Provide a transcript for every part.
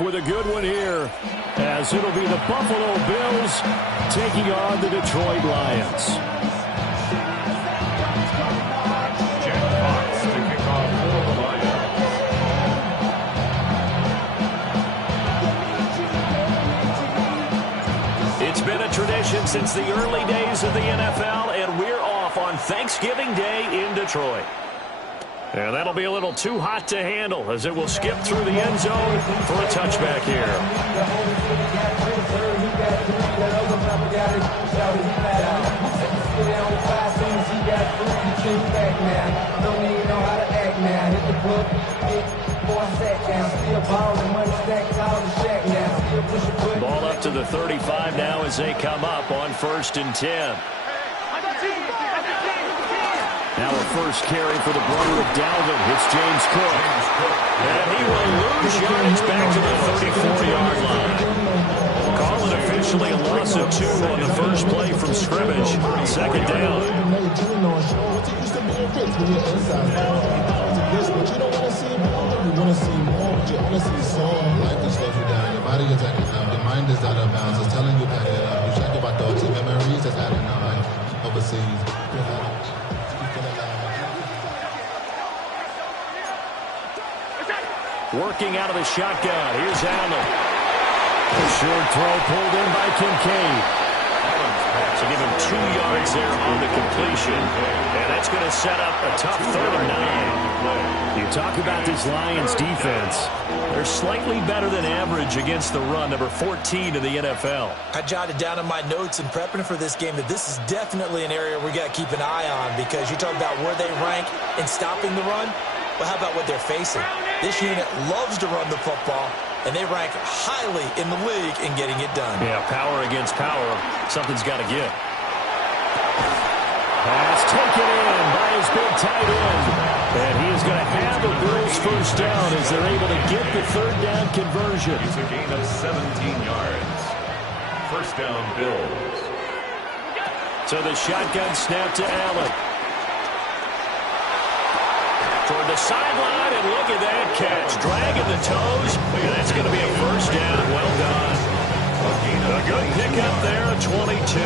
With a good one here, as it'll be the Buffalo Bills taking on the Detroit Lions. To kick off for the Lions. It's been a tradition since the early days of the NFL, and we're off on Thanksgiving Day in Detroit. And that'll be a little too hot to handle as it will skip through the end zone for a touchback here. Ball up to the 35 now as they come up on 1st and 10. Now a first carry for the brother of Dalvin. It's James Cook. And he will lose yardage back to the 34-yard line. Call it officially a loss of 2 on the first play from scrimmage. 2nd down. Your body is acting up. Your mind is out of bounds. It's telling you that you check about the team memories that's happening overseas. Working out of the shotgun. Here's Allen. A short throw pulled in by Kincaid. To give him 2 yards there on the completion. And that's going to set up a tough 3rd and 9. You talk about this Lions defense. They're slightly better than average against the run, number 14 in the NFL. I jotted down in my notes in prepping for this game that this is definitely an area we got to keep an eye on, because you talk about where they rank in stopping the run. Well, how about what they're facing? This unit loves to run the football, and they rank highly in the league in getting it done. Yeah, power against power. Something's got to give. Pass taken in by his big tight end. And he is going to have the Bills first down as they're able to get the 3rd down conversion. It's a gain of 17 yards. First down, Bills. So the shotgun snap to Allen. Toward the sideline, and look at that catch. Dragging the toes, and that's going to be a first down. Well done. A good pickup there, a 22.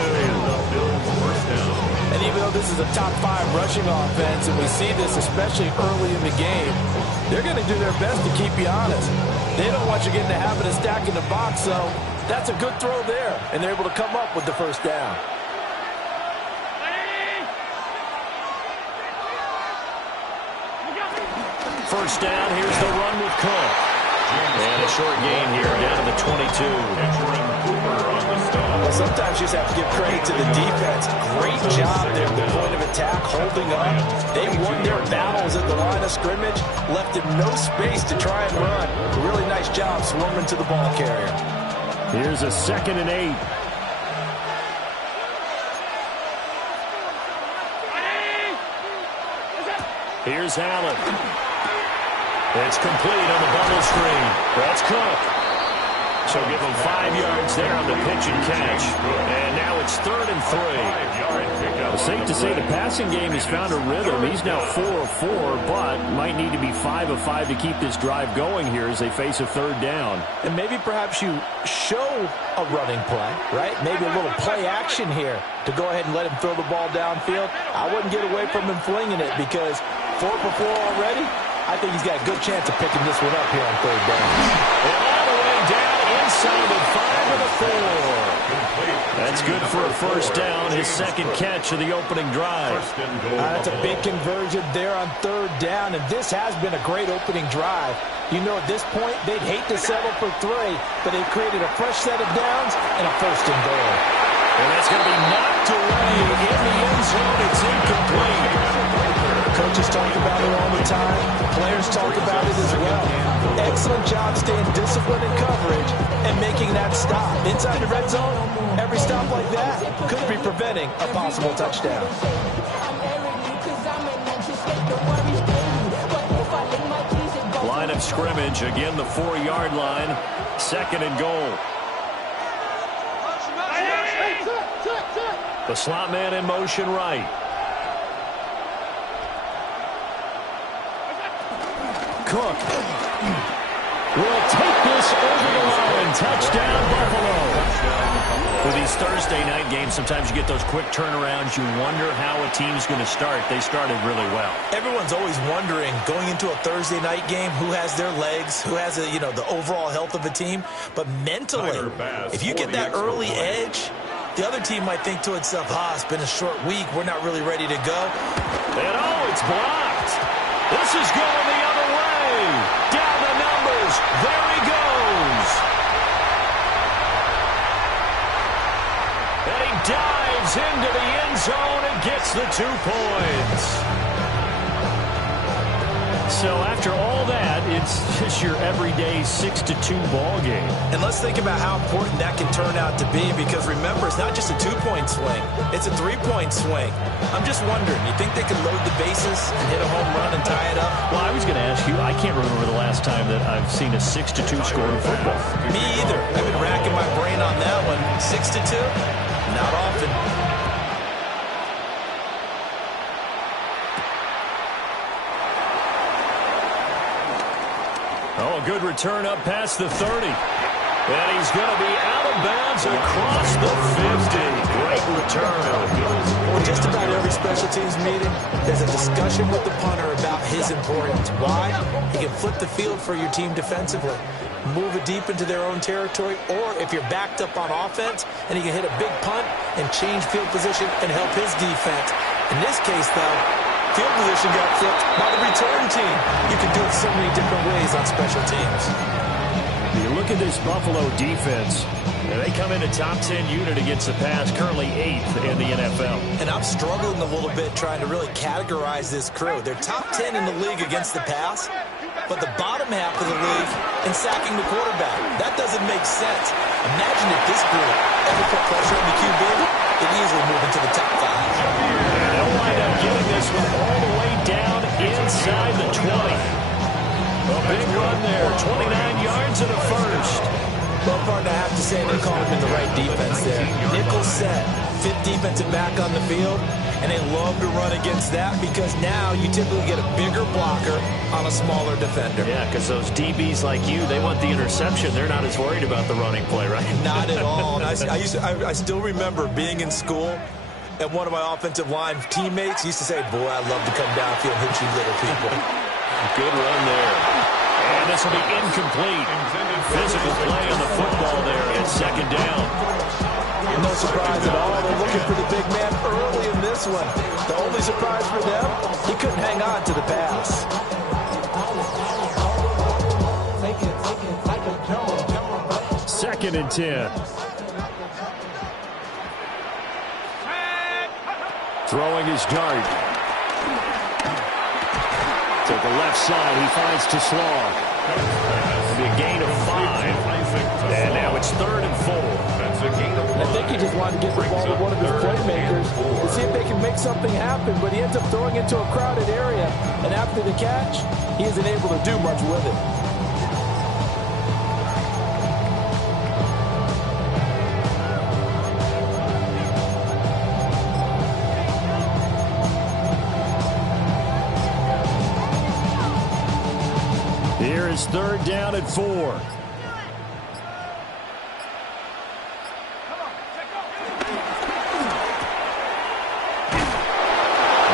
And even though this is a top 5 rushing offense, and we see this especially early in the game, they're going to do their best to keep you honest. They don't want you getting the habit of stacking the box, so that's a good throw there, and they're able to come up with the first down. First down, here's the run with Cook. And a short gain here, down to the 22. Well, sometimes you just have to give credit to the defense. Great job there at the point of attack, holding up. They won their battles at the line of scrimmage, left him no space to try and run. A really nice job swarming to the ball carrier. Here's a 2nd and 8. Here's Allen. It's complete on the bubble screen. That's Cook. So give him 5 yards there on the pitch and catch. And now it's 3rd and 3. It's safe to say the passing game has found a rhythm. He's now 4 of 4, but might need to be 5 of 5 to keep this drive going here as they face a 3rd down. And maybe perhaps you show a running play, right? Maybe a little play action here to go ahead and let him throw the ball downfield. I wouldn't get away from him flinging it, because 4 for 4 already, I think he's got a good chance of picking this one up here on 3rd down. And all the way down inside the 5 of the 4. That's good for a first down, his 2nd catch of the opening drive. That's a big conversion there on 3rd down, and this has been a great opening drive. You know, at this point, they'd hate to settle for 3, but they've created a fresh set of downs and a 1st and goal. And that's going to be knocked away in the end zone. It's incomplete. Coaches talk about it all the time. Players talk about it as well. Excellent job staying disciplined in coverage and making that stop. Inside the red zone, every stop like that could be preventing a possible touchdown. Line of scrimmage, again the 4-yard line. 2nd and goal. The slot man in motion right. Cook. will take this over the line. Touchdown, Buffalo. With these Thursday night games, sometimes you get those quick turnarounds. You wonder how a team's going to start. They started really well. Everyone's always wondering, going into a Thursday night game, who has their legs, who has the overall health of a team. But mentally, if you get that early edge, the other team might think to itself, it's been a short week. We're not really ready to go. And it's blocked. This is going the other way. Down the numbers. There he goes. And he dives into the end zone and gets the 2 points. So after all that, it's just your everyday 6-2 ball game. And let's think about how important that can turn out to be, because remember, it's not just a 2-point swing. It's a 3-point swing. I'm just wondering, you think they could load the bases and hit a home run and tie it up? Well, I was going to ask you, I can't remember the last time that I've seen a 6-2 score in football. Me either. I've been racking my brain on that one. 6-2? Not often. Oh, a good return up past the 30. And he's going to be out of bounds across the 50. Great return. Well, just about every special teams meeting, there's a discussion with the punter about his importance. Why? He can flip the field for your team defensively, move it deep into their own territory, or if you're backed up on offense, and he can hit a big punt and change field position and help his defense. In this case, though, field position got flipped by the return team. You can do it so many different ways on special teams. You look at this Buffalo defense, and they come in a top 10 unit against the pass, currently 8th in the NFL. And I'm struggling a little bit trying to really categorize this crew. They're top 10 in the league against the pass, but the bottom half of the league in sacking the quarterback. That doesn't make sense. Imagine if this group ever put pressure on the QB, they'd easily move into the top 5. And they'll wind up getting this one all the way down inside the 20. A big run there, 29 yards and a first. Well, partner, I have to say they called him in the right defense there. Nickel set, 5th defensive back on the field, and they love to run against that because now you typically get a bigger blocker on a smaller defender. Yeah, because those DBs like you, they want the interception. They're not as worried about the running play, right? Not at all. And I still remember being in school, and one of my offensive line teammates used to say, boy, I'd love to come downfield and hit you little people. Good run there. And this will be incomplete. Physical play on the football there at 2nd down. No surprise at all. They're looking for the big man early in this one. The only surprise for them, he couldn't hang on to the pass. Second and 10. Throwing his dart. To the left side, he finds Slaw. It'll be a gain of 5. And now it's 3rd and 4. I think he just wanted to get the ball to one of his playmakers to see if they can make something happen, but he ends up throwing into a crowded area, and after the catch, he isn't able to do much with it. Here is 3rd down at 4.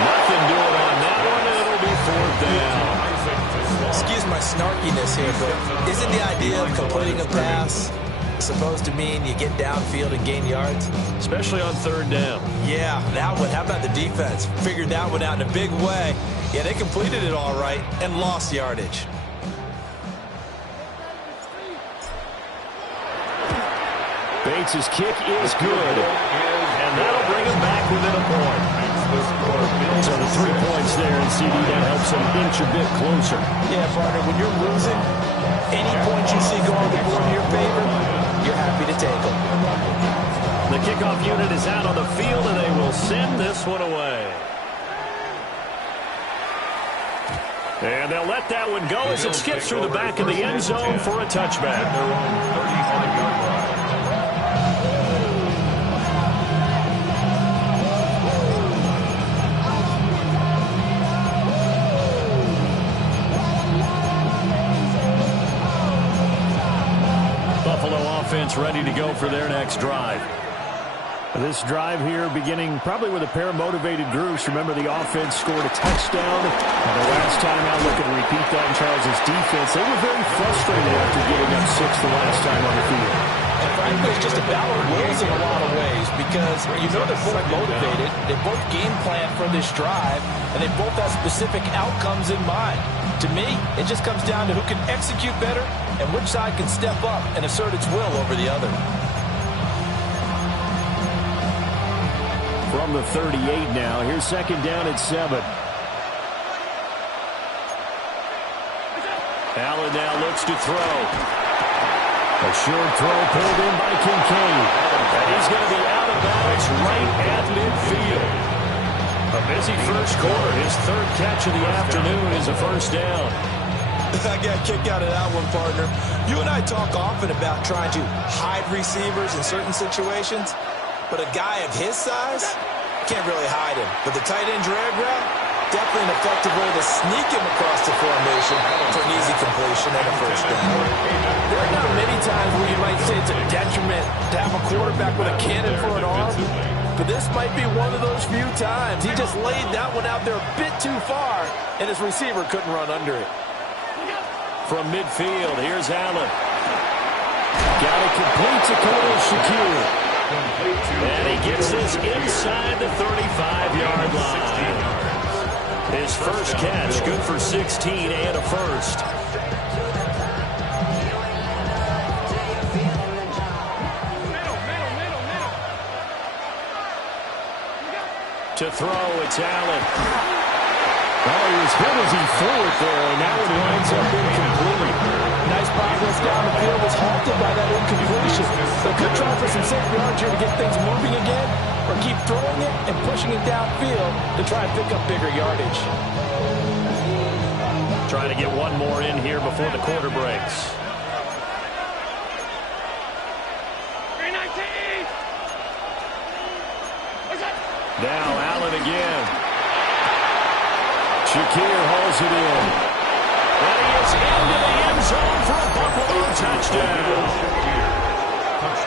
Nothing doing on that one, and it'll be 4th down. Excuse my snarkiness here, but isn't the idea of completing a pass supposed to mean you get downfield and gain yards? Especially on 3rd down. Yeah, that one. How about the defense? Figured that one out in a big way. Yeah, they completed it all right and lost yardage. Bates' kick is good, and that'll bring him back within a point. So the 3 points there, and CD, that helps him inch a bit closer. Yeah, partner, when you're losing, any points you see go on the board in your favor, you're happy to take them. The kickoff unit is out on the field, and they will send this one away. And they'll let that one go as it skips through the back of the end zone for a touchback. Buffalo offense ready to go for their next drive. This drive here beginning probably with a pair of motivated groups. Remember, the offense scored a touchdown. And the last time out, look at repeat that in Charles' defense. They were very frustrated after giving up 6 the last time on the field. And frankly, it's just a battle of wills in a lot of ways because you know they're both motivated. They both game plan for this drive, and they both have specific outcomes in mind. To me, it just comes down to who can execute better and which side can step up and assert its will over the other. From the 38 now, here's second down at 7. Allen now looks to throw. A short throw pulled in by Kincaid. And he's going to be out of bounds right at midfield. A busy first quarter. His third catch of the afternoon is a first down. I got a kick out of that one, partner. You and I talk often about trying to hide receivers in certain situations. But a guy of his size, can't really hide him. But the tight end drag route, definitely an effective way to sneak him across the formation for an easy completion and a first down. There are not many times where you might say it's a detriment to have a quarterback with a cannon for an arm. But this might be one of those few times. He just laid that one out there a bit too far, and his receiver couldn't run under it. From midfield, here's Allen. Got it complete to Khalil Shakir. And he gets this inside the 35-yard line. His first catch, good for 16 and a first. To throw, it's Allen. Oh, he was hit as he threw it there, and that one winds up incomplete. Nice progress down the field was halted by that incompletion. They could try for some safe yards here to get things moving again, or keep throwing it and pushing it downfield to try and pick up bigger yardage. Trying to get one more in here before the quarter breaks. Now Allen again. Shakir hauls it in. And he is into the end zone for a Buffalo touchdown.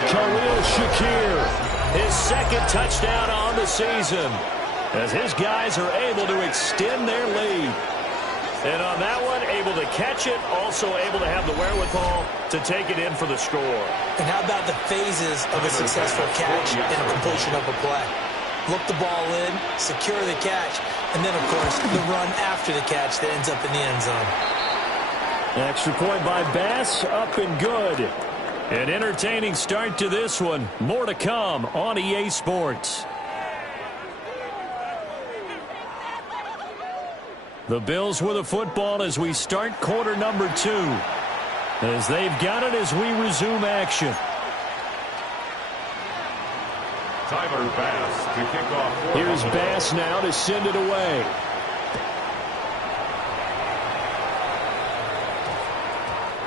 Khalil Shakir, his second touchdown on the season, as his guys are able to extend their lead. And on that one, able to catch it, also able to have the wherewithal to take it in for the score. And how about the phases of a successful catch and a completion of a play? Look the ball in, secure the catch, and then, of course, the run after the catch that ends up in the end zone. Extra point by Bass, up and good. An entertaining start to this one. More to come on EA Sports. The Bills with the football as we start quarter number 2. As they've got it as we resume action. Tyler Bass to kick off. Here's Bass now to send it away.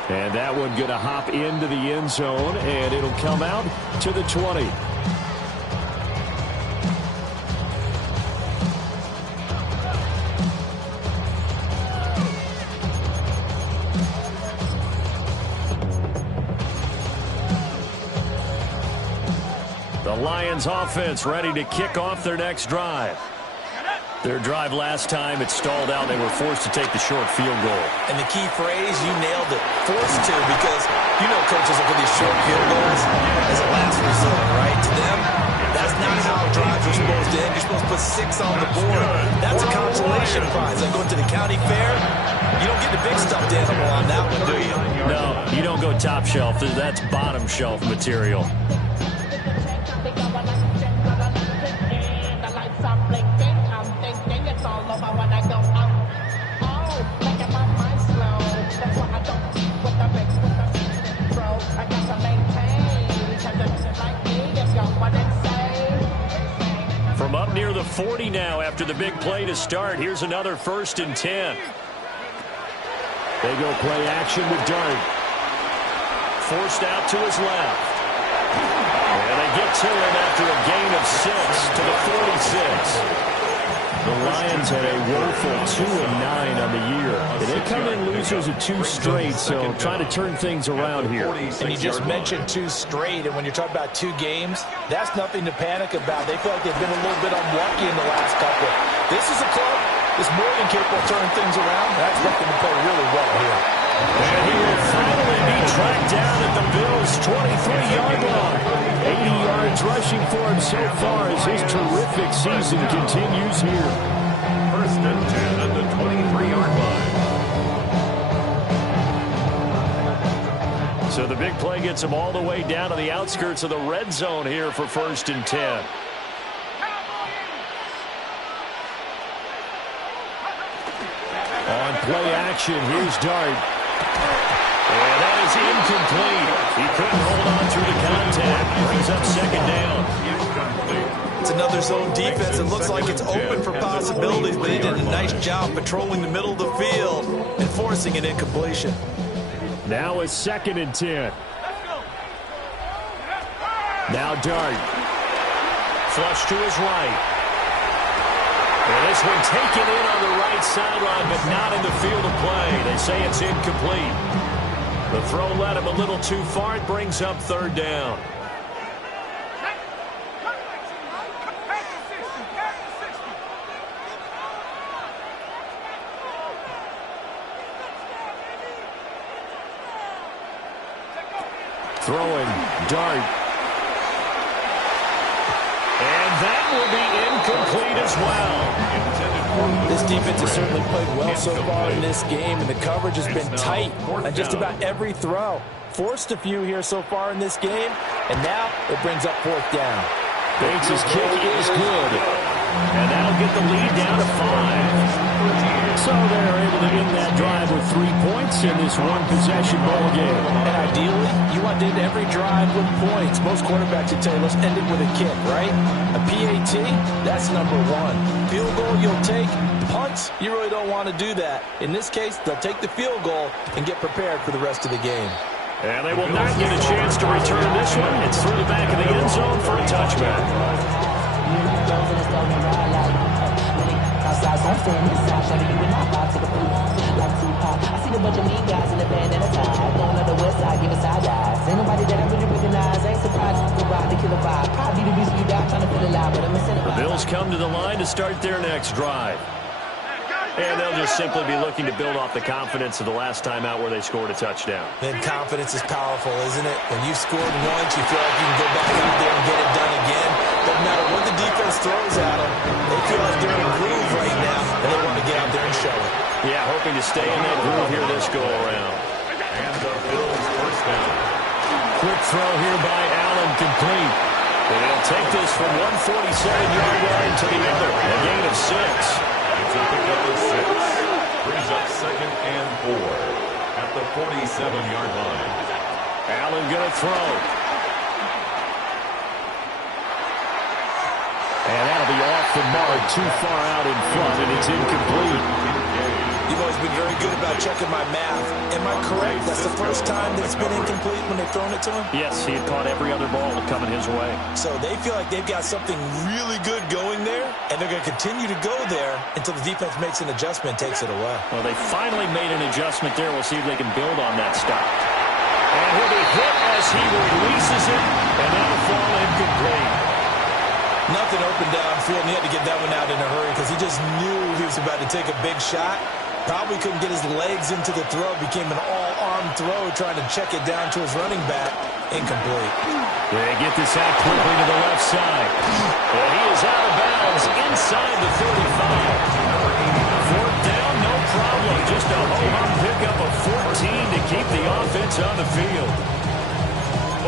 And that one going to hop into the end zone, and it'll come out to the 20. The Lions offense ready to kick off their next drive. Their drive last time, it stalled out. They were forced to take the short field goal. And the key phrase, you nailed it, forced to, because you know coaches look at these short field goals as a last resort, right? To them, that's not how drives are supposed to end. You're supposed to put 6 on the board. That's a consolation prize. Like going to the county fair, you don't get the big stuffed animal on that one, do you? No, you don't go top shelf. That's bottom shelf material. From up near the 40 now after the big play to start. Here's another 1st and 10. They go play action with Dart. Forced out to his left. And they get to him after a gain of 6 to the 46. The Lions had a woeful 2-9 on the year. They come in losers of 2 straight, so trying to turn things around here. And you just mentioned 2 straight, and when you're talking about 2 games, that's nothing to panic about. They feel like they've been a little bit unlucky in the last couple. This is a club that's more than capable of turning things around, and I expect them to play really well here. And he will finally be tracked down at the Bills' 23-yard line. 80 yards rushing for him so far as his terrific season continues here. First and 10 at the 23-yard line. So the big play gets him all the way down to the outskirts of the red zone here for first and 10. On play action, here's Dart. And that is incomplete. He couldn't hold on through the contact. Brings up second down. It's another zone defense. It looks like it's open for possibilities, but they did a nice job patrolling the middle of the field and forcing an incompletion. Now it's second and 10. Now Dart. Flush to his right. And this one taken in on the right sideline, but not in the field of play. They say it's incomplete. The throw led him a little too far. It brings up third down. Throwing, Dart. And that will be incomplete as well. This defense has certainly played well so far in this game, and the coverage has been tight on just about every throw. Forced a few here so far in this game, and now it brings up fourth down. Bates' kick is good. And that'll get the lead down to 5. So they're able to end that drive with 3 points in this one-possession ball game. And ideally, you want to end every drive with points. Most quarterbacks would tell you, let's end it with a kick, right? A PAT, that's number 1. Field goal you'll take. Punts, you really don't want to do that. In this case, they'll take the field goal and get prepared for the rest of the game. And they will not get a chance to return this one. It's through the back of the end zone for a touchback. The Bills come to the line to start their next drive. And they'll just simply be looking to build off the confidence of the last time out where they scored a touchdown. And confidence is powerful, isn't it? When you've scored once, you feel like you can go back out there and get it done again. Doesn't matter what the defense throws at them. They feel like they're in a groove right now, and they want to get out there and show it. Yeah, hoping to stay in that groove here this go-around. And the Bills first down. Quick throw here by Allen, complete. And he'll take this from 147-yard line to the other. A gain of 6. It's a pickup of 6. Brings up second and 4 at the 47-yard line. Allen going to throw. And that'll be off the mark, too far out in front, and it's incomplete. You've always been very good about checking my math. Am I correct? That's the first time that it's been incomplete when they've thrown it to him? Yes, he had caught every other ball coming his way. So they feel like they've got something really good going there, and they're going to continue to go there until the defense makes an adjustment and takes it away. Well, they finally made an adjustment there. We'll see if they can build on that stop. And he'll be hit as he releases it, and that'll fall incomplete. Nothing open downfield, and he had to get that one out in a hurry because he just knew he was about to take a big shot. Probably couldn't get his legs into the throw. Became an all-arm throw, trying to check it down to his running back. Incomplete. They get this out quickly to the left side. And he is out of bounds inside the 35. Fourth down, no problem. Just a ho-hum pickup of 14 to keep the offense on the field.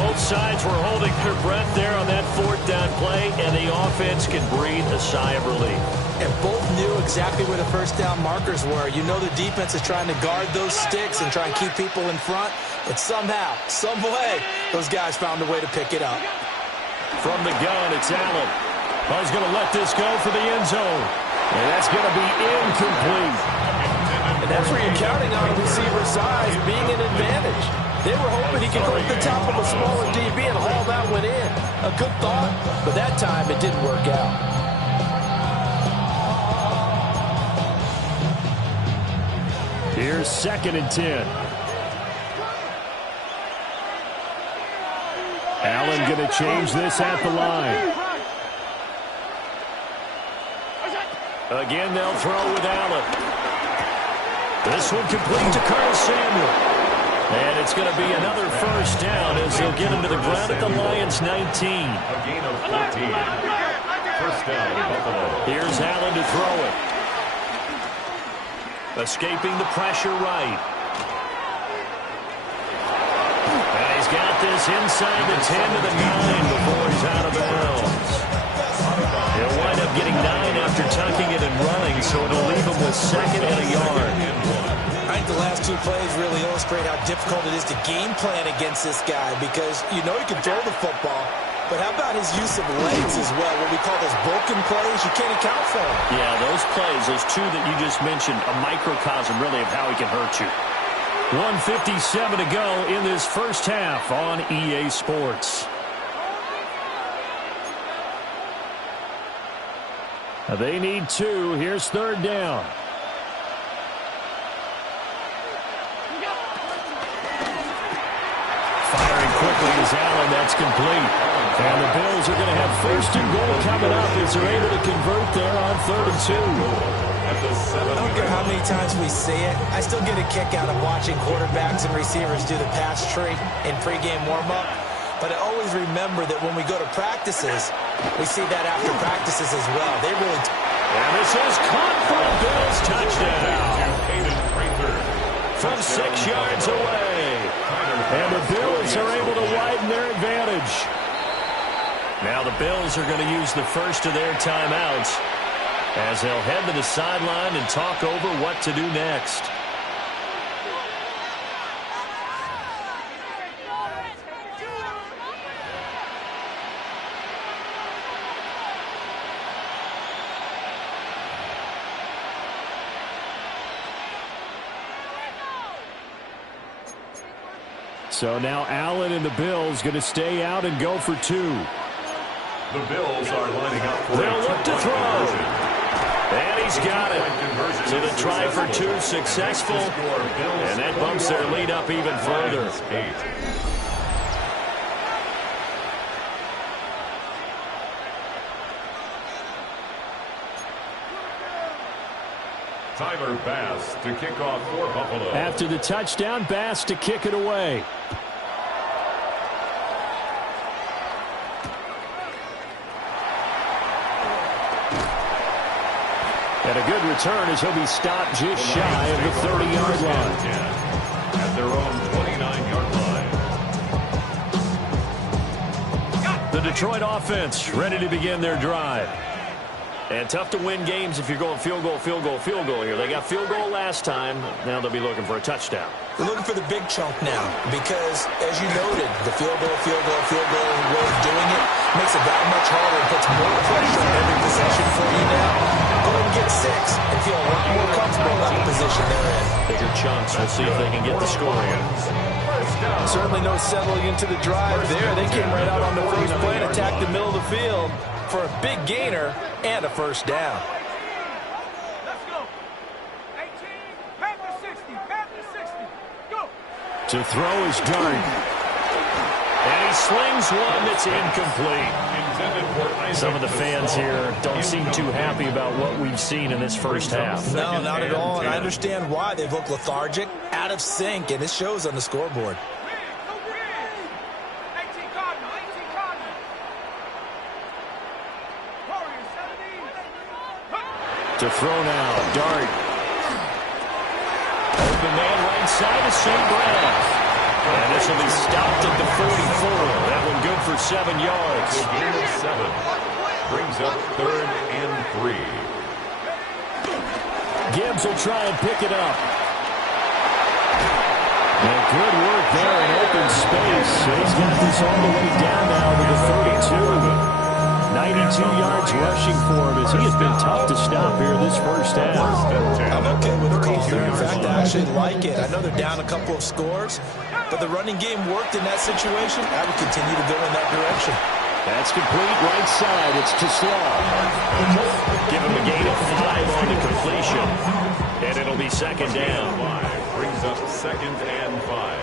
Both sides were holding their breath there on that fourth down play, and the offense can breathe a sigh of relief. And both knew exactly where the first down markers were. You know the defense is trying to guard those sticks and try and keep people in front. But somehow, some way, those guys found a way to pick it up. From the gun, it's Allen. Oh, he's going to let this go for the end zone. And that's going to be incomplete. And that's where you're counting on a receiver's size being an advantage. They were hoping he could go to the top of a smaller DB and haul that one in. A good thought, but that time it didn't work out. Here's 2nd and 10. Allen going to change this at the line. Again, they'll throw with Allen. This one complete to Curtis Samuel. And it's going to be another first down as they'll get him to the ground at the Lions' 19. A gain of 14. First down, Buffalo. Here's Allen to throw it. Escaping the pressure right. And he's got this inside the 10 to the 9 before he's out of bounds. He'll wind up getting 9 after tucking it and running, so it'll leave him with 2nd and a yard. I think the last 2 plays really illustrate how difficult it is to game plan against this guy because you know he can throw the football, but how about his use of legs as well, what we call those broken plays? You can't account for them. Yeah, those plays, those 2 that you just mentioned, a microcosm really of how he can hurt you. 1:57 to go in this first half on EA Sports. They need 2. Here's 3rd down. Firing quickly is Allen. That's complete. And the Bills are going to have 1st and goal coming up as they're able to convert there on 3rd and 2. I don't care how many times we see it. I still get a kick out of watching quarterbacks and receivers do the pass tree in pregame warm-up. But I always remember that when we go to practices, we see that after practices as well. They really... And this is caught for a Bills touchdown. From 6 yards away. And the Bills are able to widen their advantage. Now the Bills are going to use the first of their timeouts as they'll head to the sideline and talk over what to do next. So now Allen and the Bills going to stay out and go for 2. The Bills are lining up for They'll look to throw. And he's got it. So the try for 2 successful. And that bumps their lead up even further. 8. Tyler Bass to kick off for Buffalo. After the touchdown, Bass to kick it away. And a good return as he'll be stopped just shy of the 30-yard line. At their own 29-yard line. The Detroit offense ready to begin their drive. And tough to win games if you're going field goal, field goal, field goal here. They got field goal last time. Now they'll be looking for a touchdown. They're looking for the big chunk now because, as you noted, the field goal way of doing it makes it that much harder and puts more pressure on every possession for you now. Go ahead and get 6 and feel a lot more comfortable about the position they're in. Bigger chunks. We'll see if they can get the score here. Certainly no settling into the drive there. They came right out on the first play and attacked the middle of the field for a big gainer and a first down. Let's go. 18, back to 60, back to 60. Go. To throw is Dart. And he slings one that's incomplete. Some of the fans here don't seem too happy about what we've seen in this first half. No, not at all, and I understand why. They've looked lethargic, out of sync, and it shows on the scoreboard. 18 Cardinal, 18 Cardinal. Warriors, 17. To throw now, Dart. Open man right side of St. Brown. And this will be stopped at the 44. That one good for 7 yards. The gain of 7 brings up 3rd and 3. Gibbs will try and pick it up. And good work there in open space. He's got this all the way down now to the 32. 92 yards rushing for him as he has been tough to stop here this first half. I'm okay with the call there. In fact, I actually like it. I know they're down a couple of scores, but the running game worked in that situation. I would continue to go in that direction. That's complete right side. It's to Slaw. Give him a gain of 5 on the completion. And it'll be second down. Brings up 2nd and 5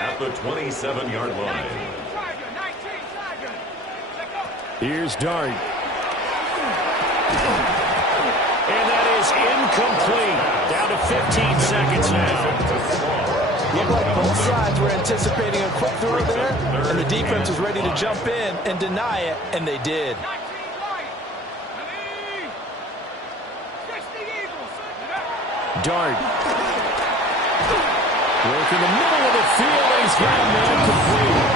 at the 27-yard line. Here's Dart. And that is incomplete. Down to 15 seconds now. Looked like both sides were anticipating a quick throw there, and the defense was ready to jump in and deny it, and they did. Dart. Work in the middle of the field. He's got him incomplete.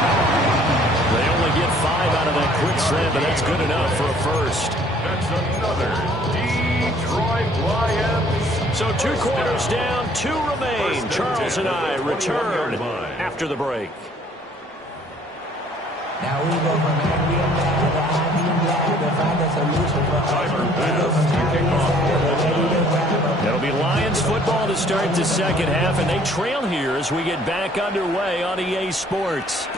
They only get 5 out of that quick slant, but that's good enough for a first. That's another Detroit Lions. So 2 quarters down, 2 remain. Charles and I return after the break. Now we go from angry and mad to happy and glad to find a solution for us. We go from happy and sad to ready to grab. It'll be Lions football to start the second half, and they trail here as we get back underway on EA Sports.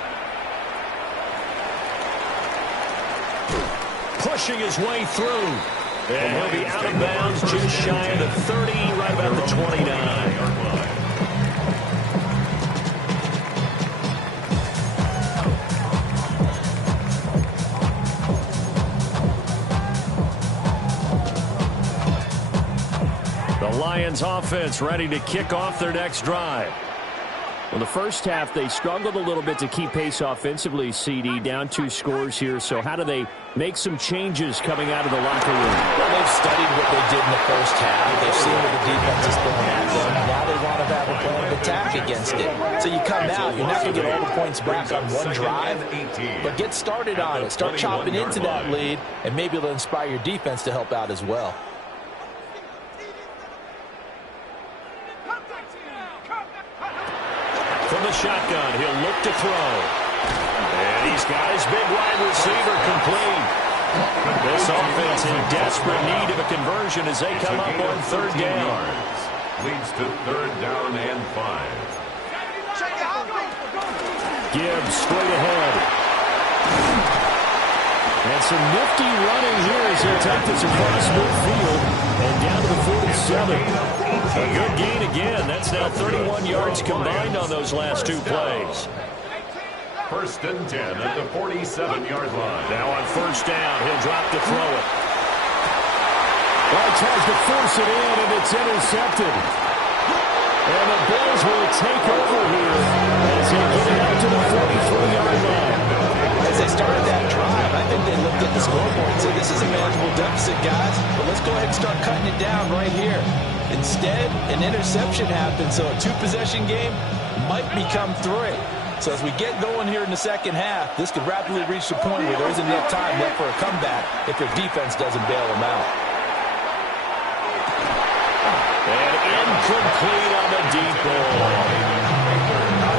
Pushing his way through. And he'll be out of bounds just shy of the 30, right about the 29. The Lions offense ready to kick off their next drive. Well, the first half, they struggled a little bit to keep pace offensively, CD, down 2 scores here. So how do they make some changes coming out of the locker room? Well, they've studied what they did in the first half. They've seen what the defense is throwing at them. Now they want to have a plan of attack against it. So you come out, you're not going to get all the points back on one drive, but get started on it. Start chopping into that lead, and maybe it'll inspire your defense to help out as well. From the shotgun, he'll look to throw. And he's got his big wide receiver complete. This offense in desperate need of a conversion as they come up on 3rd down. Leads to 3rd down and 5. Gibbs straight ahead. And some nifty running here as he'll take this across midfield and down to the 47. A good gain again. That's now 31 yards combined on those last 2 plays. 1st and 10 at the 47-yard line. Now on 1st down, he'll drop to throw it. Well, tries to force it in, and it's intercepted. And the Bills will take over here as they get it out to the 43-yard line. As they started that drive, I think they looked at the scoreboard and said, this is a manageable deficit, guys, but let's go ahead and start cutting it down right here. Instead, an interception happened, so a 2-possession game might become 3. So as we get going here in the second half, this could rapidly reach the point where there isn't enough time left for a comeback if their defense doesn't bail them out. And incomplete on the deep ball.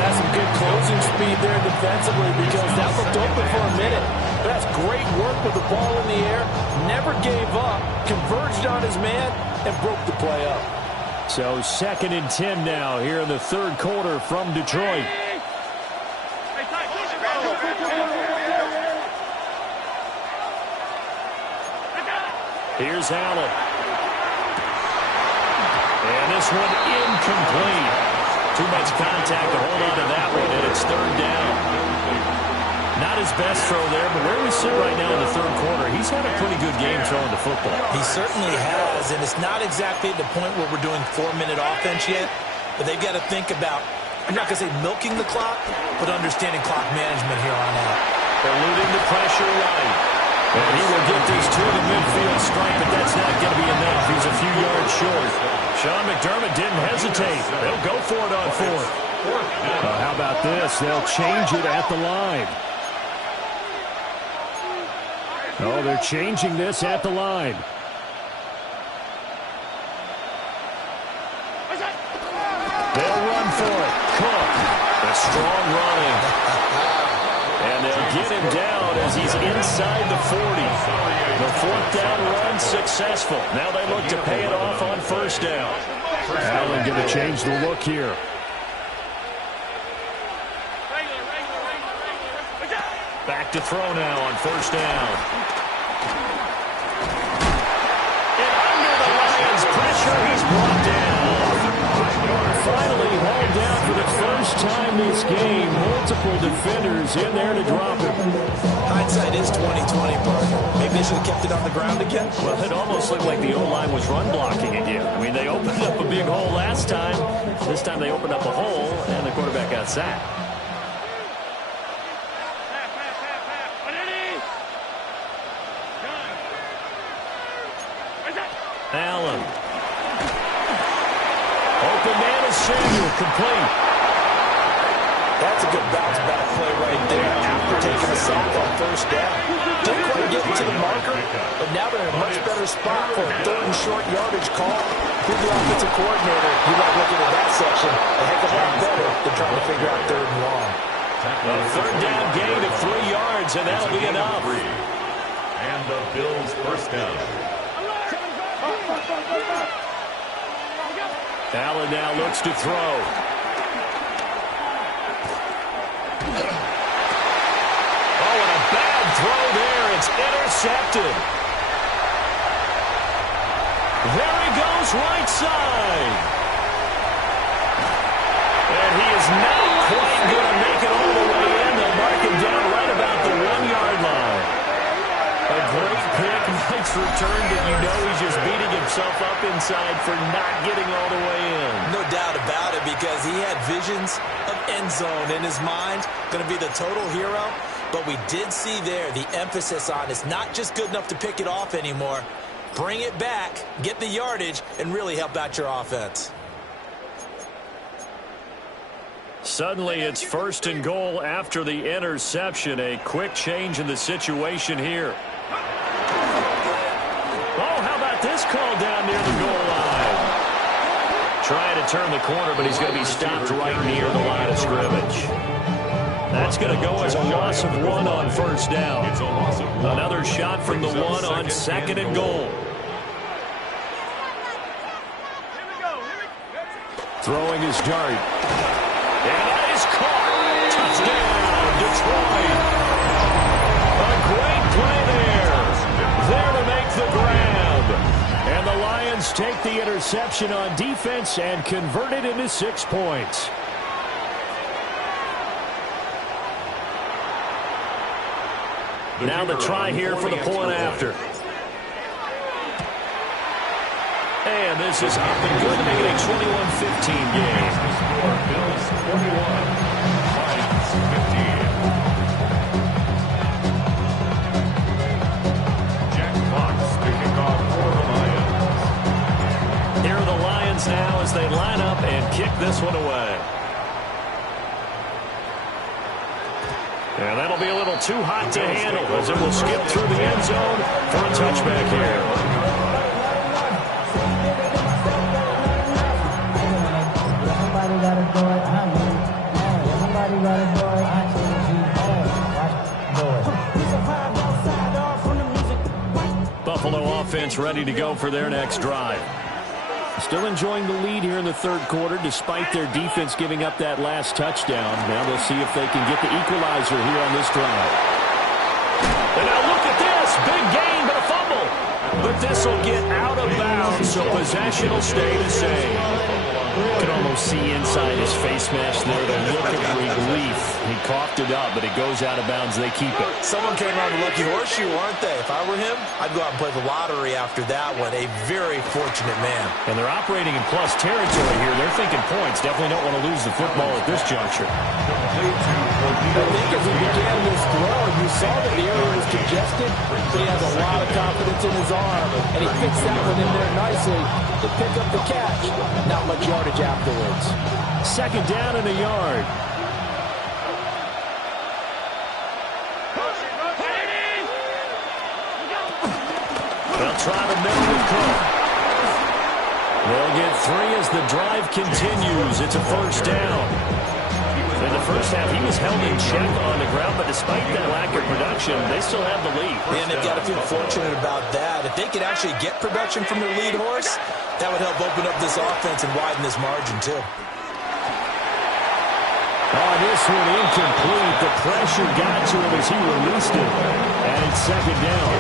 That's some good closing speed there defensively because that looked open for a minute. But that's great work with the ball in the air. Never gave up, converged on his man, and broke the play up. So 2nd and 10 now here in the 3rd quarter from Detroit. Here's Allen. And this one incomplete. Too much contact to hold on to that one, and it's 3rd down. Not his best throw there, but where we sit right now in the 3rd quarter, he's had a pretty good game throwing the football. He certainly has, and it's not exactly at the point where we're doing 4-minute offense yet, but they've got to think about, I'm not going to say milking the clock, but understanding clock management here on out. Eluding the pressure right. And he will get these to the midfield stripe, but that's not going to be enough. He's a few yards short. Sean McDermott didn't hesitate. They'll go for it on 4th. How about this? They'll change it at the line. Oh, they're changing this at the line. They'll run for it. Cook. A strong running. And they'll get him down as he's inside the 40. The 4th down run successful. Now they look to pay it off on 1st down. Allen going to change the look here. Back to throw now on 1st down. And under the Lions' pressure, he's brought down. first time this game, multiple defenders in there to drop it. Hindsight is 20/20, partner. Maybe they should have kept it on the ground again. Well, it almost looked like the O-line was run blocking again. I mean, they opened up a big hole last time. This time they opened up a hole, and the quarterback got sacked. Allen. Open man is Samuel, complete. That's a good bounce back play right there after taking a sack on first down. Didn't quite get to the marker, but now they're in a much better spot for a third and short yardage call. Who's the offensive coordinator? You like looking at that section a heck of a lot better than trying to figure out third and long. A third down gain of 3 yards, and that'll be enough. And the Bills first down. Allen now looks to throw. Oh, and a bad throw there. It's intercepted. There he goes, right side. And he is not quite going to make it all the way in. They'll mark him down right about the 1-yard line. A great pick, nice return, but you know he's just beating himself up inside for not getting all the way in. No doubt about it, because he had visions of end zone in his mind. Going to be the total hero. But we did see there the emphasis on it's not just good enough to pick it off anymore. Bring it back, get the yardage, and really help out your offense. Suddenly it's first and goal after the interception. A quick change in the situation here. Oh, how about this call down near the goal line? Trying to turn the corner, but he's going to be stopped right near the line of scrimmage. That's going to go as a loss of 1 on first down. Another shot from the 1 on second and goal. Throwing his dart. And that is caught. Touchdown, Detroit. A great play there. There to make the grab. And the Lions take the interception on defense and convert it into 6 points. Now the try here for the point after. And this is up and good to make it a 21-15 game. Bills 41, Lions 15. Jack Fox picking off for the Lions. Here are the Lions now as they line up and kick this one away. And that'll be a little too hot to handle as it will skip through the end zone for a touchback here. Buffalo offense ready to go for their next drive. Still enjoying the lead here in the third quarter despite their defense giving up that last touchdown. Now they'll see if they can get the equalizer here on this drive. And now look at this. Big gain, but a fumble. But this will get out of bounds, so possession will stay the same. You can almost see inside his face mask there the look of relief. He coughed it up, but it goes out of bounds. They keep it. Someone came on the lucky horseshoe, aren't they? If I were him, I'd go out and play the lottery after that one. A very fortunate man. And they're operating in plus territory here. They're thinking points. Definitely don't want to lose the football at this juncture. I think as he began this throw, you saw that the area was congested, but he has a lot of confidence in his arm, and he fits that one in there nicely to pick up the catch. Not much yardage afterwards. Second down and a yard. They'll try the middle with Cook. They'll get 3 as the drive continues. It's a first down. In the first half, he was held in check on the ground, but despite that lack of production, they still have the lead. And they've got to feel fortunate about that. If they could actually get production from their lead horse, that would help open up this offense and widen this margin, too. Oh, this one incomplete. The pressure got to him as he released it. And it's second down.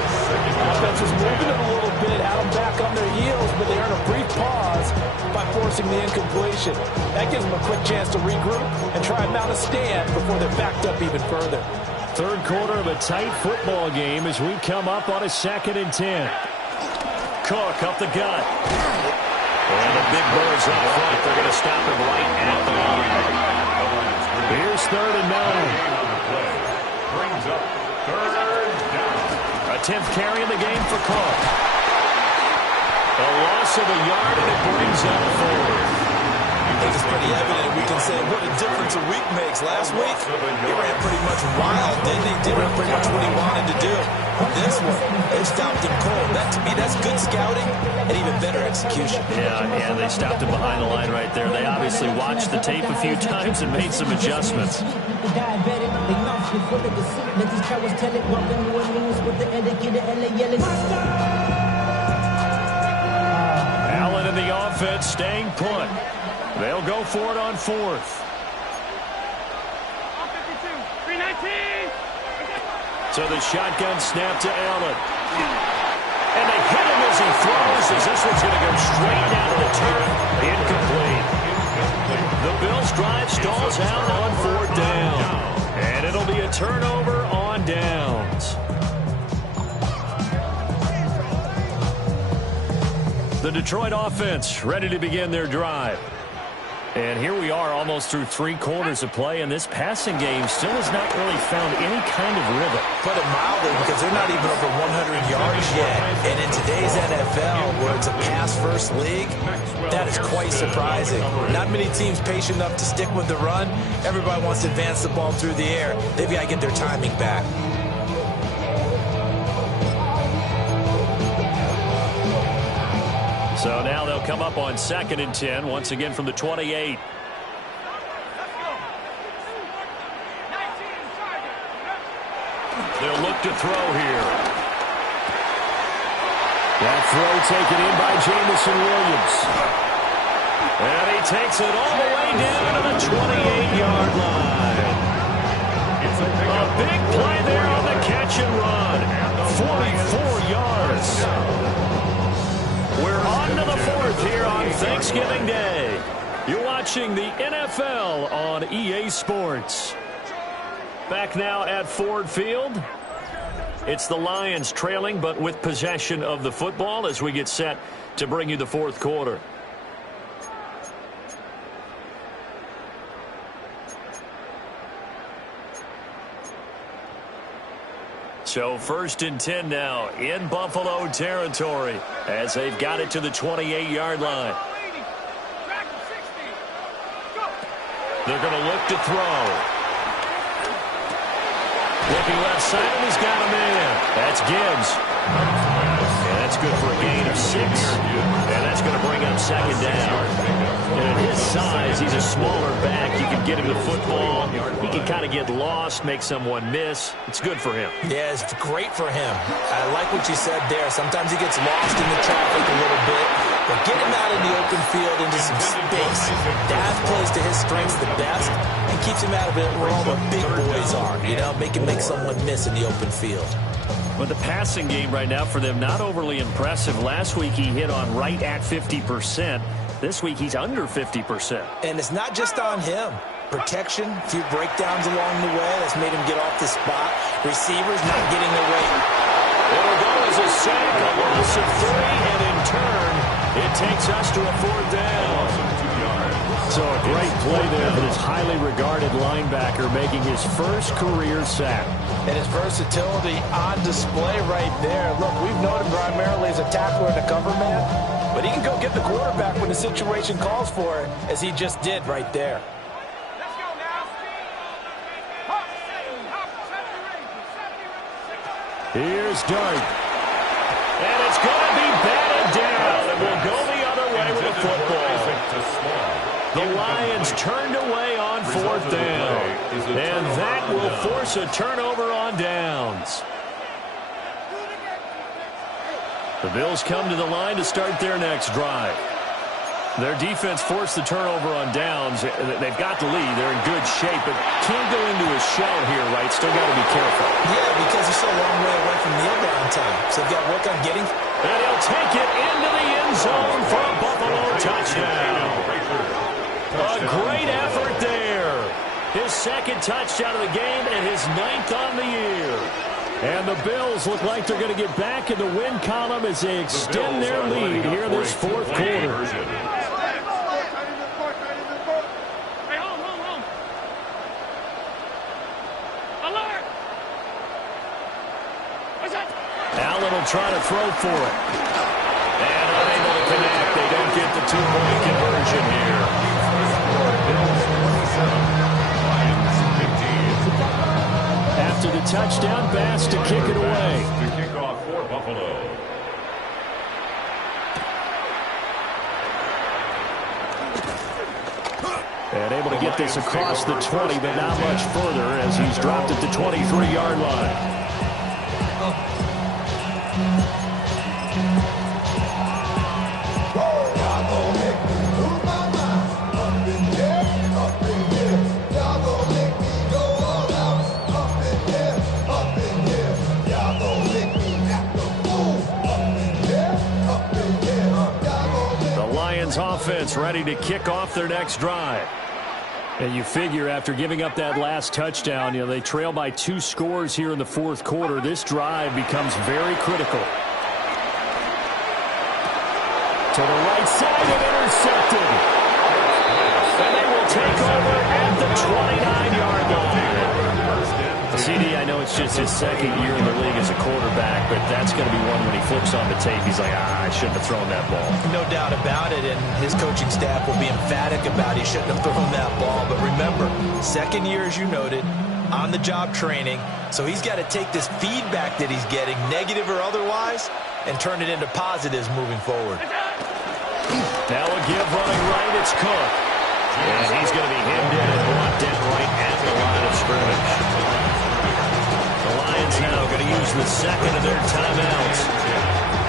Offense is moving it a little bit, had them back on their heels, but they earn a brief pause. by forcing the incompletion. That gives them a quick chance to regroup and try and mount a stand before they're backed up even further. Third quarter of a tight football game as we come up on a 2nd and 10. Cook up the gut. And the big boys up front. They're going to stop him right at the line. Here's 3rd and 9. Brings up 3rd down. A 10th carry in the game for Cook. A loss of a yard, and it brings up 4th. I think it's pretty evident. We can say what a difference a week makes. Last week, he ran pretty much wild, didn't he? Did pretty much what he wanted to do. This one, they stopped him cold. That, to me, that's good scouting and even better execution. Yeah, and they stopped him behind the line right there. They obviously watched the tape a few times and made some adjustments. Allen in the offense staying put. They'll go for it on 4th. So the shotgun snap to Allen. And they hit him as he throws, as this one's going to go straight down to the turf. Incomplete. The Bills' drive stalls out on 4th down. And it'll be a turnover on downs. The Detroit offense ready to begin their drive. And here we are almost through 3 quarters of play, and this passing game still has not really found any kind of rhythm. Put it mildly, because they're not even over 100 yards yet. And in today's NFL, where it's a pass-first league, that is quite surprising. Not many teams patient enough to stick with the run. Everybody wants to advance the ball through the air. They've got to get their timing back. So now they'll come up on 2nd and 10, once again from the 28. They'll look to throw here. That throw taken in by Jamison Williams. And he takes it all the way down to the 28-yard line. A big play there on the catch and run. 44 yards. We're on to the 4th here on Thanksgiving Day. You're watching the NFL on EA Sports. Back now at Ford Field. It's the Lions trailing, but with possession of the football as we get set to bring you the 4th quarter. So 1st and 10 now in Buffalo territory as they've got it to the 28-yard line. They're going to look to throw. Looking left side, and he's got a man. That's Gibbs. And that's good for a gain of 6. And that's going to bring up 2nd down. And at his size, he's a smaller back. You can get him the football. He can kind of get lost, make someone miss. It's good for him. Yeah, it's great for him. I like what you said there. Sometimes he gets lost in the traffic a little bit. But get him out in the open field into some space. That plays to his strengths the best and keeps him out of it where all the big boys are. You know, make someone miss in the open field. But the passing game right now for them, not overly impressive. Last week he hit on right at 50%. This week he's under 50%. And it's not just on him. Protection, a few breakdowns along the way. That's made him get off the spot. Receivers not getting away. It'll go as a sack, a loss of 3, and in turn, it takes us to a 4th down. So a great play there for this highly regarded linebacker making his first career sack. And his versatility on display right there. Look, we've known him primarily as a tackler and a cover man, but he can go get the quarterback when the situation calls for it, as he just did right there. Here's Dart. And it's going to be batted down. And we'll go the other way with the football. The Lions turned away on 4th down. And that will force a turnover on downs. The Bills come to the line to start their next drive. Their defense forced the turnover on downs. They've got the lead. They're in good shape, but can't go into a shell here, right? Still got to be careful. Yeah, because he's so a long way away from kneel down time. So they've got to work on getting. And he'll take it into the end zone for a Buffalo touchdown. A great effort there. His second touchdown of the game and his 9th on the year. And the Bills look like they're going to get back in the win column as they extend their lead here in this fourth quarter. Allen will try to throw for it. And unable to connect. They don't get the two-point conversion here. Bills 27, Lions 15. After the touchdown, Bass to kick it away. To kick off for Buffalo. And able to get this across the 20, but not much further as he's dropped at the 23-yard line. Offense ready to kick off their next drive. And you figure after giving up that last touchdown, they trail by 2 scores here in the fourth quarter. This drive becomes very critical. To the right side and intercepted. And they will take over at the 29-yard line. CD, I know it's just his second year in the league as a quarterback, but that's going to be one when he flips on the tape, he's like, I shouldn't have thrown that ball. No doubt about it, and his coaching staff will be emphatic about he shouldn't have thrown that ball. But remember, second year, as you noted, on-the-job training, so he's got to take this feedback that he's getting, negative or otherwise, and turn it into positives moving forward. Now a give running right, it's Cook. And he's going to be hemmed in and brought down right at the line of scrimmage. The Lions now going to use the second of their timeouts.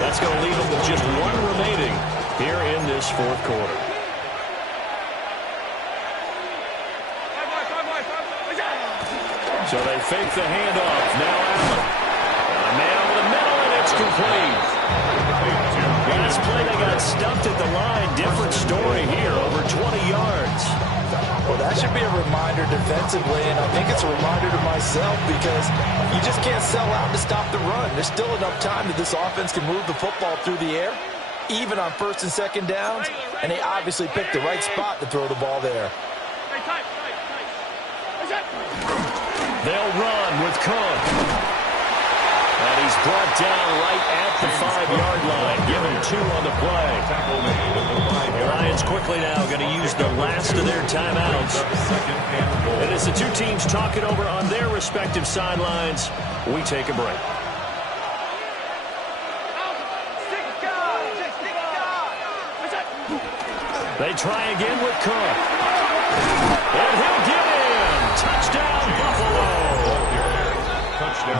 That's going to leave them with just one remaining here in this fourth quarter. So they fake the handoff. Now Allen. A man over the middle, and it's complete. Last play, they got stuffed at the line. Different story here, over 20 yards. Well, that should be a reminder defensively, and I think it's a reminder to myself because you just can't sell out to stop the run. There's still enough time that this offense can move the football through the air, even on first and second downs, and they obviously picked the right spot to throw the ball there. They'll run with Cook. And he's brought down right at the 5-yard line. Give him 2 on the play. The Lions quickly now going to use the last of their timeouts. And as the two teams talk it over on their respective sidelines, we take a break. They try again with Cook. And he'll get in. Touchdown, Buffalo.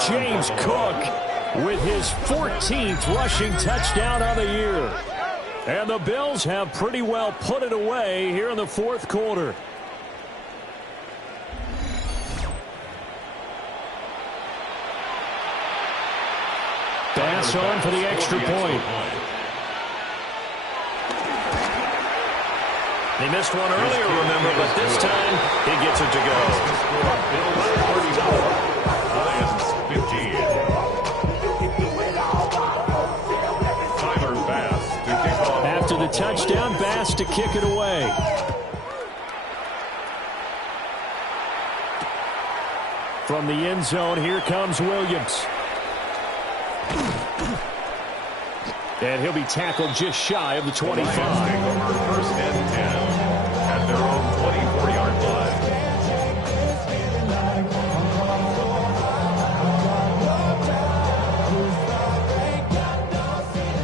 James Cook with his 14th rushing touchdown of the year. And the Bills have pretty well put it away here in the fourth quarter. Bass on for the extra point. He missed one earlier, remember, but this time he gets it to go. Lions 15. Tyler Bass to kick off. After the touchdown, Bass to kick it away. From the end zone, here comes Williams. And he'll be tackled just shy of the 25. Take over first and 10 at their own 24-yard line.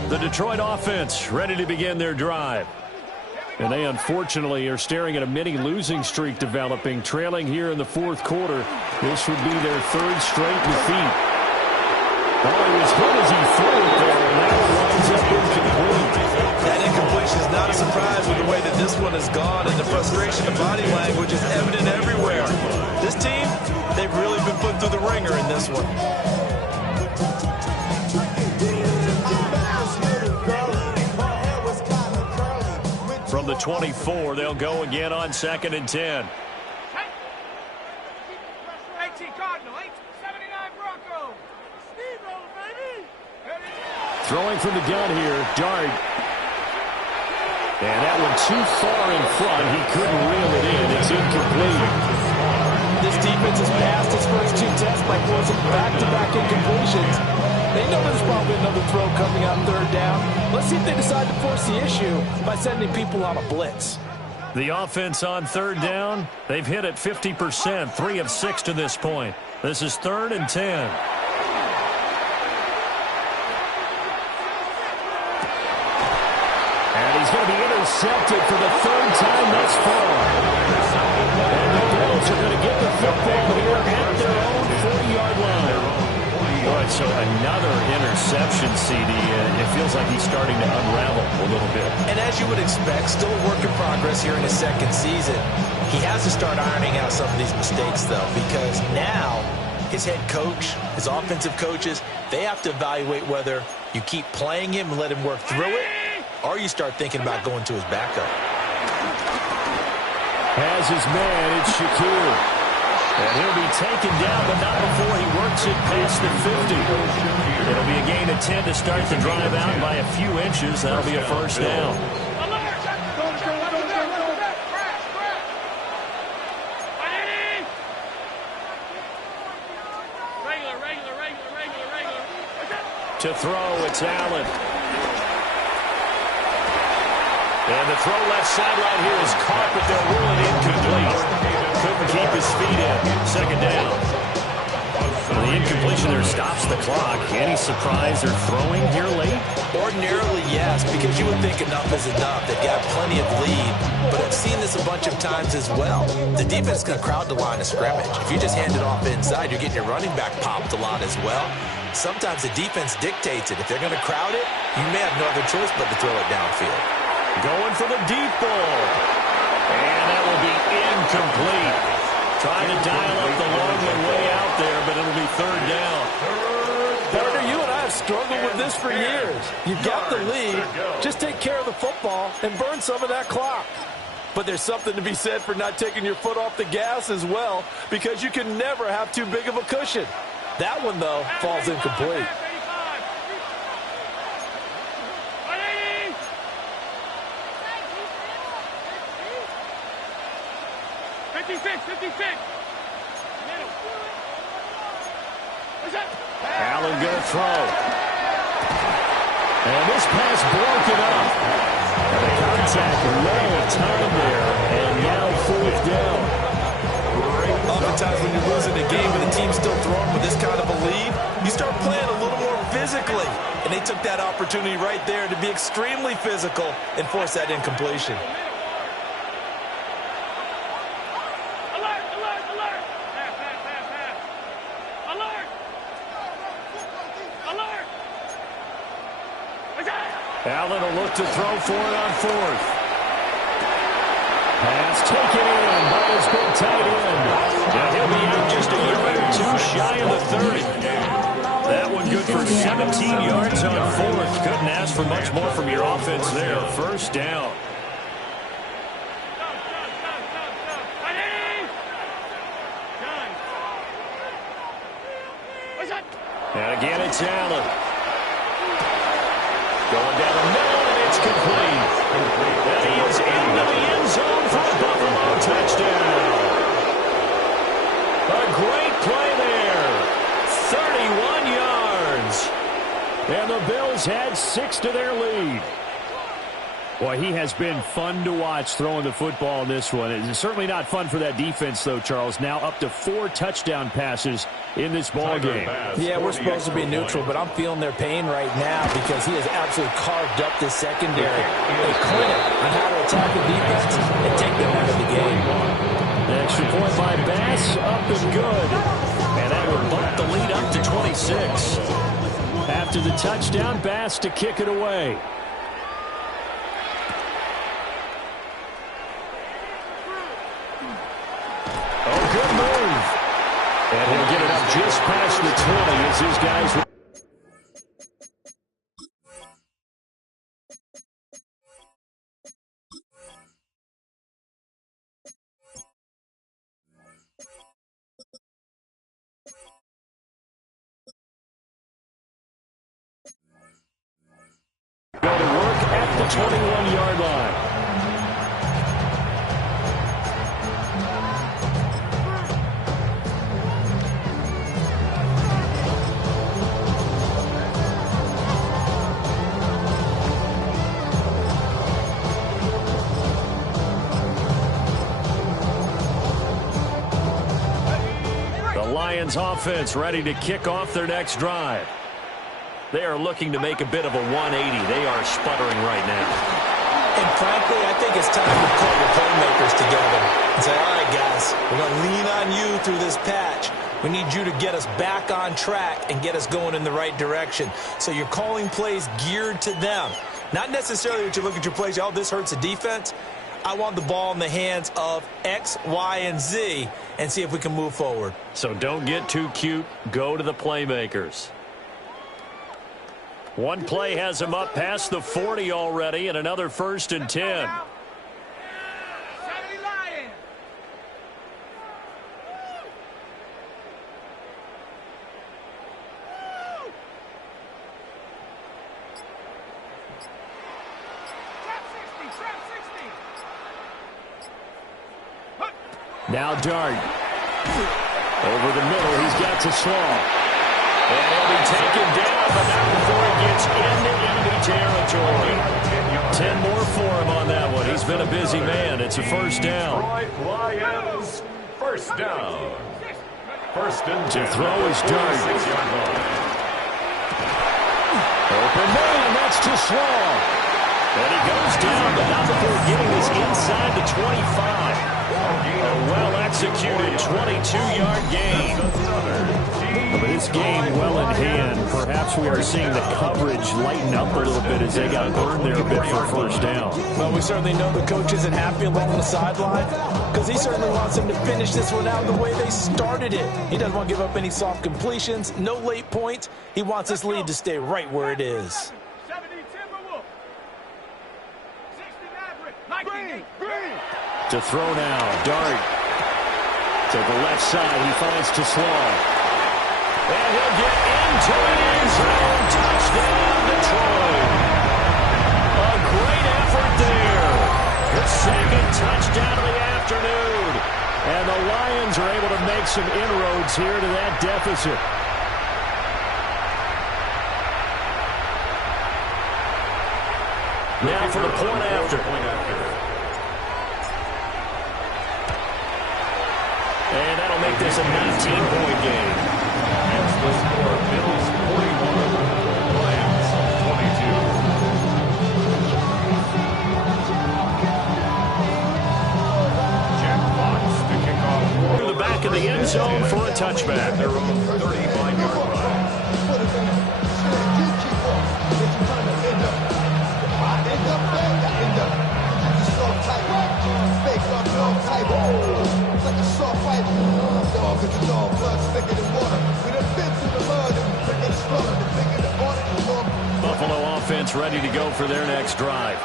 The Detroit offense ready to begin their drive. And they unfortunately are staring at a mini losing streak developing, trailing here in the fourth quarter. This would be their 3rd straight defeat. Oh, he was hit as he threw it there, and that winds up incomplete. That incompletion is not a surprise with the way that this one has gone, and the frustration of body language is evident everywhere. This team, they've really been put through the ringer in this one. the 24. They'll go again on 2nd and 10. 18 Cardinal, 79 Broncos. Steve-O, baby. Throwing from the gun here, Dart. And that one too far in front. He couldn't reel it in. It's incomplete. This defense has passed its first 2 tests by forcing back-to-back incompletions. They know there's probably another throw coming on 3rd down. Let's see if they decide to force the issue by sending people on a blitz. The offense on 3rd down, they've hit it 50%, 3 of 6 to this point. This is 3rd and 10. And he's going to be intercepted for the 3rd time thus far. And the Bills are going to get the football here at their own 40-yard line. All right, so another interception, CD. It feels like he's starting to unravel a little bit. And as you would expect, still a work in progress here in his 2nd season. He has to start ironing out some of these mistakes, though, because now his head coach, his offensive coaches, they have to evaluate whether you keep playing him and let him work through it, or you start thinking about going to his backup. Has his man, it's Shakir. And he'll be taken down, but not before he works it past the 50. It'll be a gain of 10 to start the drive out by a few inches. That'll be a 1st down. To throw, it's Allen. And the throw left sideline here is caught, but they'll rule it incomplete. Couldn't keep his feet in. 2nd down. The incompletion there stops the clock. Any surprise they're throwing here late? Ordinarily, yes, because you would think enough is enough. They've got plenty of lead, but I've seen this a bunch of times as well. The defense is going to crowd the line of scrimmage. If you just hand it off inside, you're getting your running back popped a lot as well. Sometimes the defense dictates it. If they're going to crowd it, you may have no other choice but to throw it downfield. Going for the deep ball. And that will be incomplete. Trying to dial up the long one way out there, but it'll be 3rd down. Partner, you and I have struggled with this for years. You've got the lead. Just take care of the football and burn some of that clock. But there's something to be said for not taking your foot off the gas as well, because you can never have too big of a cushion. That one, though, falls incomplete. 56. Allen going to throw. And this pass broken up. And the contact well timed there. And now 4th down. Oftentimes when you're losing a game and the team's still throwing with this kind of a lead, you start playing a little more physically. And they took that opportunity right there to be extremely physical and force that incompletion. Allen will look to throw for it on 4th. Pass taken in by his big tight end. And he'll be out just a yard or 2 shy of the 30. That one good for 17 yards on 4th. Couldn't ask for much more from your offense there. 1st down. And again, it's Allen. Going down the middle, and it's complete. And he is into the end zone for a Buffalo touchdown. A great play there. 31 yards. And the Bills had 6 to their lead. Boy, he has been fun to watch throwing the football in this one. It's certainly not fun for that defense, though, Charles. Now up to 4 touchdown passes in this ball game. Yeah, we're supposed to be neutral, but I'm feeling their pain right now because he has absolutely carved up this secondary. A clinic on how to attack the defense and take them out of the game. The extra point by Bass, up and good. And that would bump the lead up to 26. After the touchdown, Bass to kick it away. And he'll get it up just past the 20 as his guys... the 21-yard line. Lions offense ready to kick off their next drive. They are looking to make a bit of a 180. They are sputtering right now. And frankly, I think it's time to call your playmakers together and say, all right, guys, we're going to lean on you through this patch. We need you to get us back on track and get us going in the right direction. So you're calling plays geared to them. Not necessarily that you look at your plays, oh, this hurts the defense. I want the ball in the hands of X, Y, and Z and see if we can move forward. So don't get too cute. Go to the playmakers. One play has him up past the 40 already, and another 1st and 10. Now Dart. Over the middle, he's got to Slaw. And he'll be taken down, but not before he gets into enemy territory. 10 more for him on that one. He's been a busy man. It's a 1st down. Lions, 1st down. 1st and 10. To throw is Dart. Open man, that's to Slaw. And he goes down, but not before getting this inside the 25. A well-executed 22-yard gain. But this game well in hand. Perhaps we are seeing the coverage lighten up a little bit as they got burned there a bit for 1st down. Well, we certainly know the coach isn't happy along the sideline because he certainly wants them to finish this one out the way they started it. He doesn't want to give up any soft completions, no late points. He wants this lead to stay right where it is. To throw now, Dart. To the left side, he finds to Slaw. And he'll get into the end zone. Touchdown, Detroit. A great effort there. The 2nd touchdown of the afternoon. And the Lions are able to make some inroads here to that deficit. Now for the point after. And that'll make this a 19-point game. That's the score. Bills 41, Lions 22. Jack Fox to kick off. To the back of the end zone for a touchback. Their own 35-yard line. Buffalo offense ready to go for their next drive.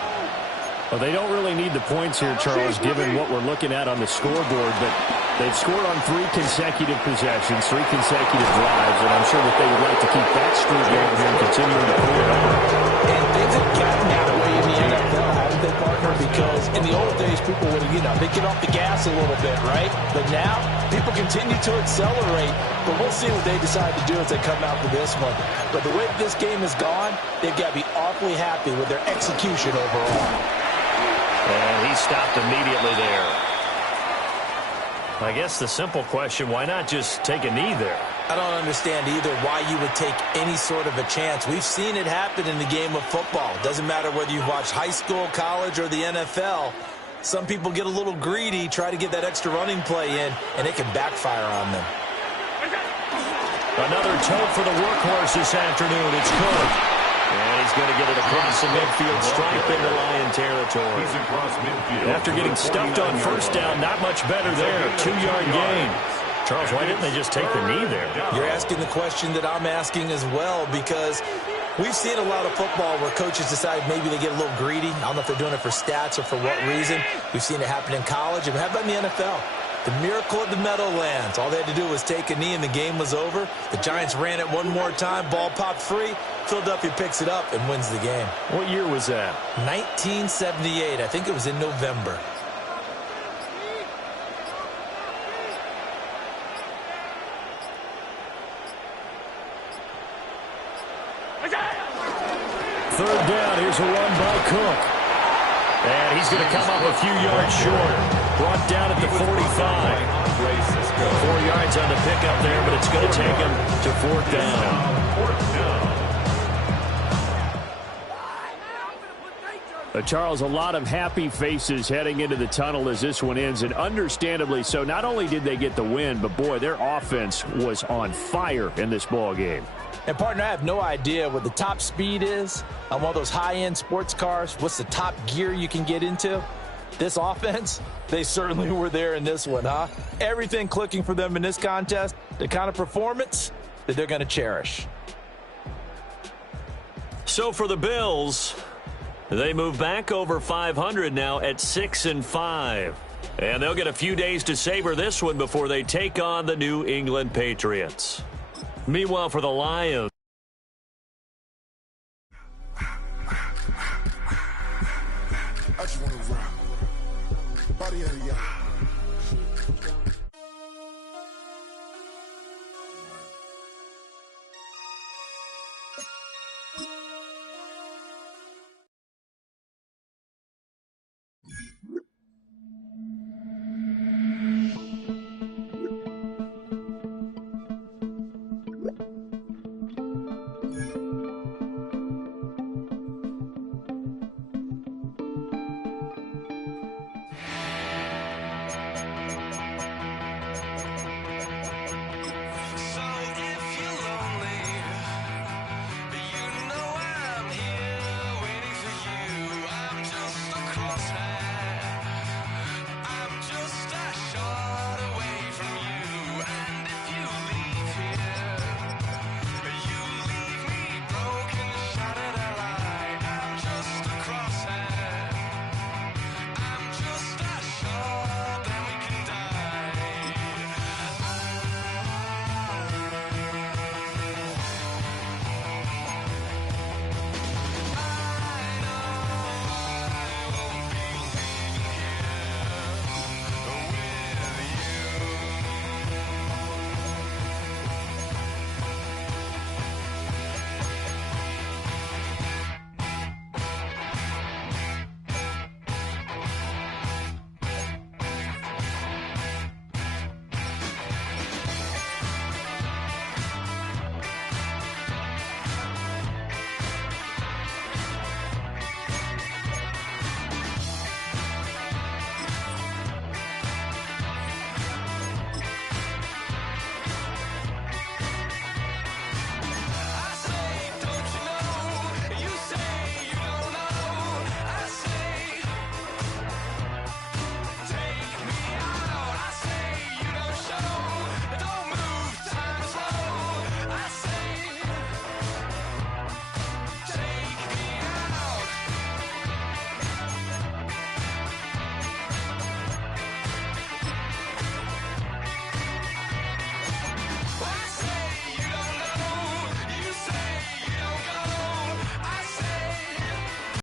Well, they don't really need the points here, Charles, given what we're looking at on the scoreboard, but they've scored on 3 consecutive possessions, 3 consecutive drives, and I'm sure that they would like to keep that streak going here and continuing to pull it on. And things have gotten that way in the NFL, haven't they, partner? Because in the old days, people would, they get off the gas a little bit, right? But now, people continue to accelerate, but we'll see what they decide to do as they come out for this one. But the way this game has gone, they've got to be awfully happy with their execution overall. And he stopped immediately there. I guess the simple question, why not just take a knee there? I don't understand either why you would take any sort of a chance. We've seen it happen in the game of football. Doesn't matter whether you watch high school, college, or the NFL. Some people get a little greedy, try to get that extra running play in, and it can backfire on them. Another tote for the workhorse this afternoon. It's Cook. And he's going to get it across the midfield, stripe into Lion territory. He's across midfield. After getting stuffed on 1st down, not much better there. 2-yard gain. Charles, why didn't they just take the knee there? You're asking the question that I'm asking as well, because we've seen a lot of football where coaches decide maybe they get a little greedy. I don't know if they're doing it for stats or for what reason. We've seen it happen in college. And how about in the NFL? The miracle of the Meadowlands. All they had to do was take a knee and the game was over. The Giants ran it one more time. Ball popped free. Philadelphia picks it up and wins the game. What year was that? 1978. I think it was in November. Third down. Here's a run by Cook. And he's going to come up a few yards short. Brought down at the 45. 4 yards on the pickup there, but it's going to take him to fourth down. Charles, a lot of happy faces heading into the tunnel as this one ends, and understandably so. Not only did they get the win, but, boy, their offense was on fire in this ball game. And, partner, I have no idea what the top speed is on one of those high-end sports cars. What's the top gear you can get into? This offense, they certainly were there in this one, huh? Everything clicking for them in this contest, the kind of performance that they're going to cherish. So for the Bills, they move back over 500 now at 6-5. And they'll get a few days to savor this one before they take on the New England Patriots. Meanwhile, for the Lions, I just want to rock the body of the